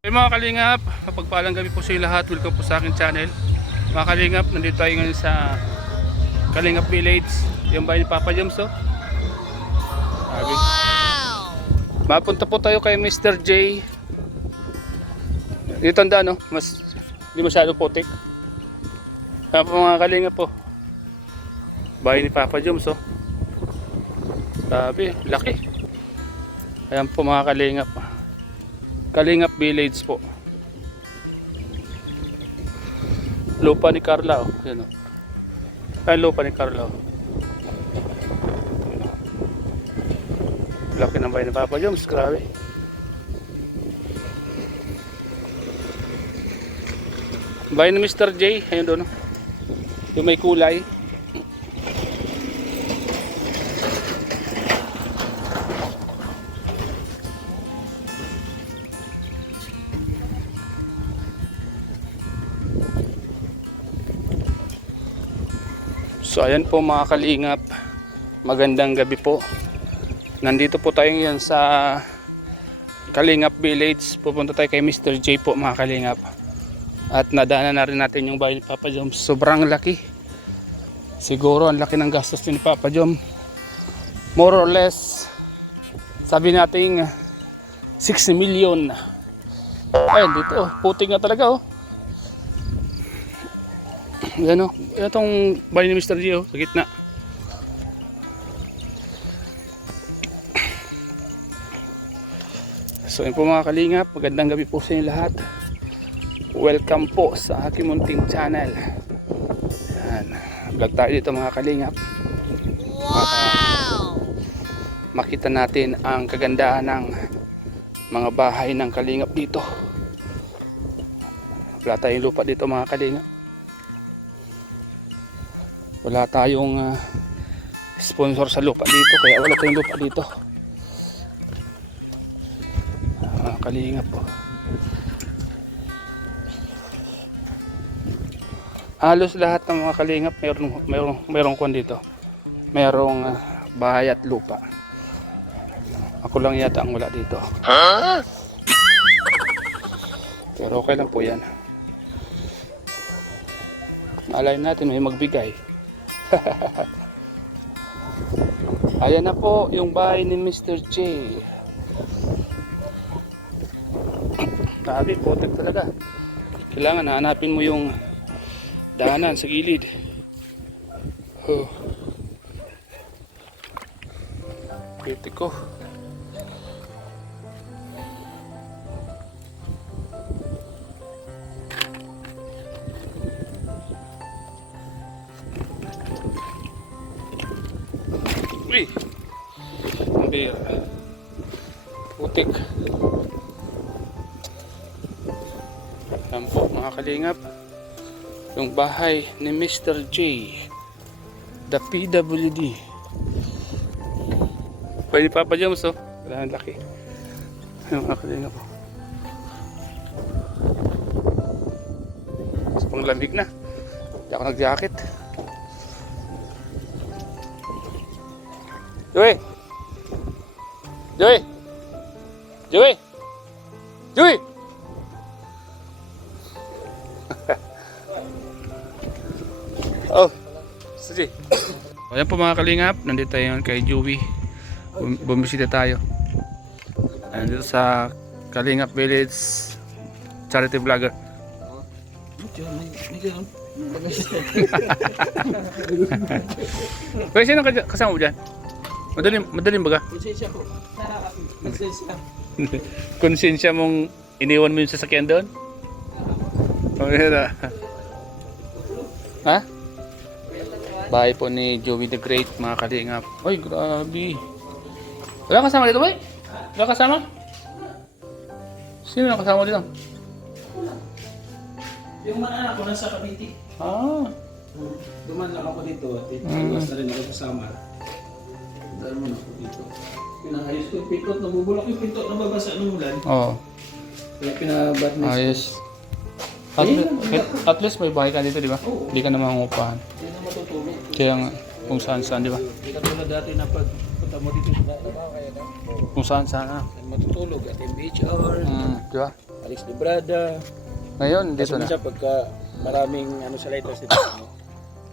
Hey mga kalingap, mapagpalang gabi po sa inyo lahat. Welcome po sa aking channel. Mga kalingap, nandito tayo ngayon sa Kalingap Village. Yung bahay ni Papa Joms, oh. Wow! Mapunta po tayo kay Mr. J. Dito tanda, no? Mas hindi masyado putik. Kaya po mga kalingap po. Bahay ni Papa Joms, oh. Sabi, laki. Ayan po mga kalingap. Kalingap Village po. Lupa ni Carla, oh. Yan, oh. Ay, lupa ni Carla, oh. Laki ng bahay ni Papa Joms, grabe. Bahay ni Mr. J, ayun doon, oh. Yung may kulay. So ayan po mga kalingap, magandang gabi po. Nandito po tayo ngayon sa Kalingap Village. Pupunta tayo kay Mr. J po mga kalingap. At nadaanan na rin natin yung bahay ni Papa Joms. Sobrang laki. Siguro ang laki ng gastos ni Papa Joms. More or less, sabi nating 60 million. Ayun dito, oh, puting na talaga, oh. Yan, o, itong bahay ni Mr. G, oh, sa gitna. So yun po mga kalingap, magandang gabi po sa inyo lahat. Welcome po sa aking munting channel. Yan, vlog tayo dito mga kalingap. Wow! Makita natin ang kagandahan ng mga bahay ng kalingap dito. Wala tayong lupa dito mga kalingap. Wala tayong sponsor sa lupa dito, kaya wala tayong lupa dito. Kalingap po. Halos lahat ng mga kalingap mayroong kwan dito. Mayroong bahay at lupa. Ako lang yata ang wala dito. Huh? Pero okay lang po yan. Malay natin may magbigay. Ayan na po yung bahay ni Mr. J. Sabi, putik talaga. Kailangan hanapin mo yung daanan sa gilid. Oh. Putik ko. Uy! Ang beer. Putik. Yan po mga kalingap. Yung bahay ni Mr. J. The PWD. Pwede Papa Joms, oh. Wala ang laki. Yung mga kalingap. Mas pang lamig na. Hindi ako nag-jacket. Joey! Joey! Joey! Joey! Oh, sige. Ayan po mga kalingap, nandito tayo kay Joey. Bumisita tayo. Nandito sa Kalingap Village Charity Vlogger. Pwede sino kasama mo dyan? Madaling baga? Konsensya po. Konsensya. Konsensya mong iniwan mo yung sasakyan doon? Ha? Bahay po ni Joey the Great mga kalingap. Ay grabe. Wala kasama dito boy? Wala kasama? Sino na kasama dito? Yung mga anak ko nasa Cavite. Ah. Duman lang ako dito at iwas na rin ako kasama. Dahil mo na ako dito. Pinahayos ko yung pintot, nabubulok yung pintot, nababasa ng ulan. Oo. Kaya pinabatnis ko. Ayos. At least may bahay ka dito, di ba? Oo. Hindi ka na mangungupahan. Hindi na matutulog. Kaya nga, kung saan saan, di ba? Hindi ka tulad dati na pagpunta mo dito sa kaya Kung saan saan, ha? matutulog at MBHR. Di ba? Alex Librada. Ngayon, Kasi dito na. minsan pagka maraming ano sa lighters dito,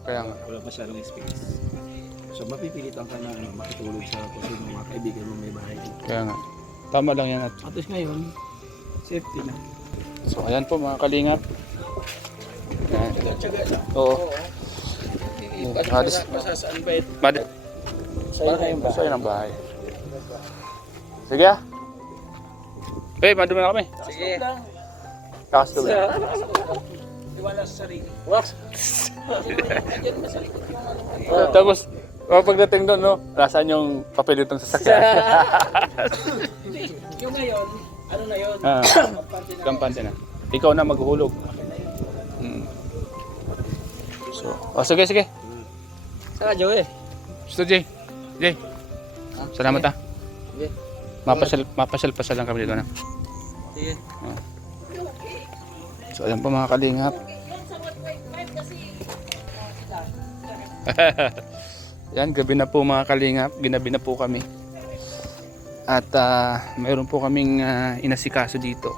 Kaya nga. wala masyadong space. So mapipilitan ka na makitulog sa kung sino mga kaibigan mo may bahay dito. Kaya nga. Tama lang yan. At least ngayon, safety na. So ayan po mga kalingap. Ayan. Tsaga-tsaga lang. Oo. Masasaan ba ito? Sa'yo na yung bahay. Sa'yo ng bahay. Sige ah. Madumi na kami. Sige. Kakas ko ba? Iwala sa sarili. Tapos, pagdating doon, no, nasaan yung papel itong sasakyan? Yung ngayon, ano na yun? Kampante na. Ikaw na maghuhulog. So, sige. Saka Joey. Gusto, Jay. Salamat ah. Sige. Mapasyal lang kami dito na. Sige. So, ayan po mga kalingap. Yan, gabi na po mga kalingap. Ginabi na po kami. At mayroon po kaming inasikaso dito.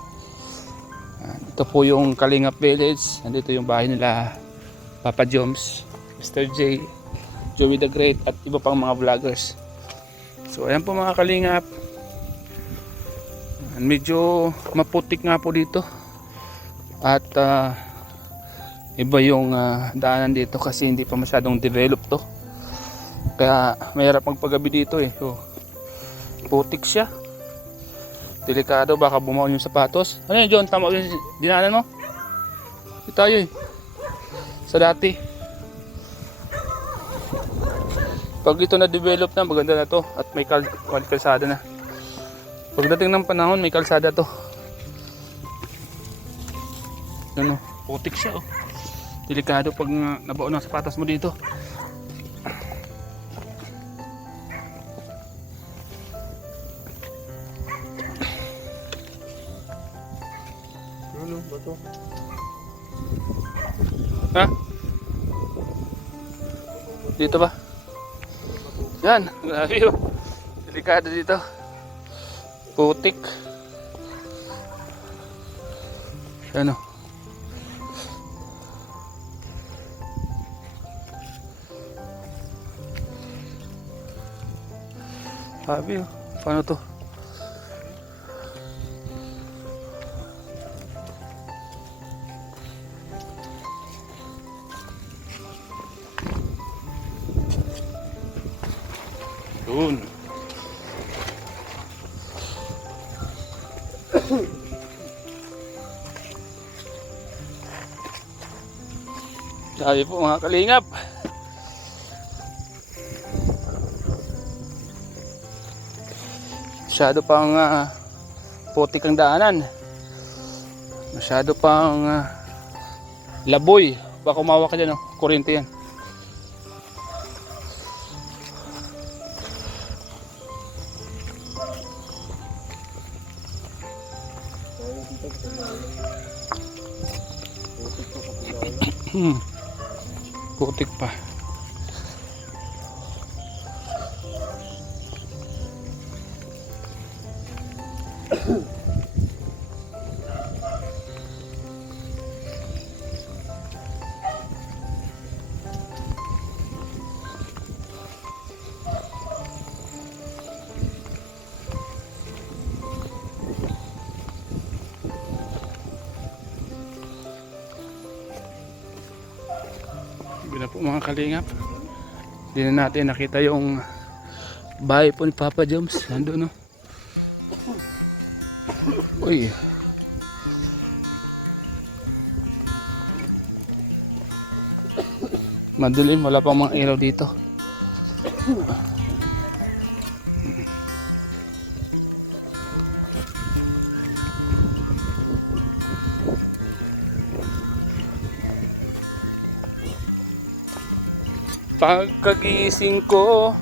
Ito po yung Kalingap Village. Nandito yung bahay nila Papa Joms, Mr. J, Joey the Great at iba pang mga vloggers. So ayan po mga kalingap. Medyo maputik nga po dito. At iba yung daanan dito kasi hindi pa masyadong develop to. Kaya mahirap magpagabi dito eh. So, putik siya. Delikado, baka bumaon yung sapatos. Ano yun John? Tama yung dinaanan mo? Ito tayo eh. Sa dati. Pag ito na-develop na, maganda na to. At may kalsada na. Pagdating ng panahon, may kalsada to. Ano, putik siya oh. Delikado pag nabaon ang sapatos mo dito. Ano ba to? Ha? Dito ba? Yan, grabe yun. Delikado dito. Putik. Ano? Sabi yun. Paano to? Yun. Sabi po mga kalingap. Masyado pang putik ang daanan. Masyado pang laboy. Baka umawa ka dyan, oh. Kuryente yan. Putik pa. Sabi na po mga kalingap, hindi na natin nakita yung bahay po ni Papa Joms. Nandun no. Uy. Madilim, wala pang mga ilaw dito. Pagkagising ko,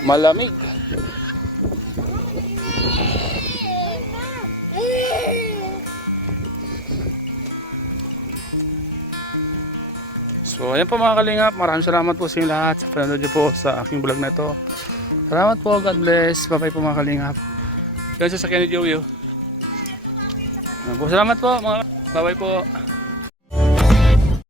malamig. So ayan po mga kalingap, maraming salamat po sa inyo lahat sa panonood niyo po sa aking vlog na ito. Salamat po, God bless. Bye bye po mga kalingap. Yan sa sakyan ni Joey. Salamat po mga, bye bye po.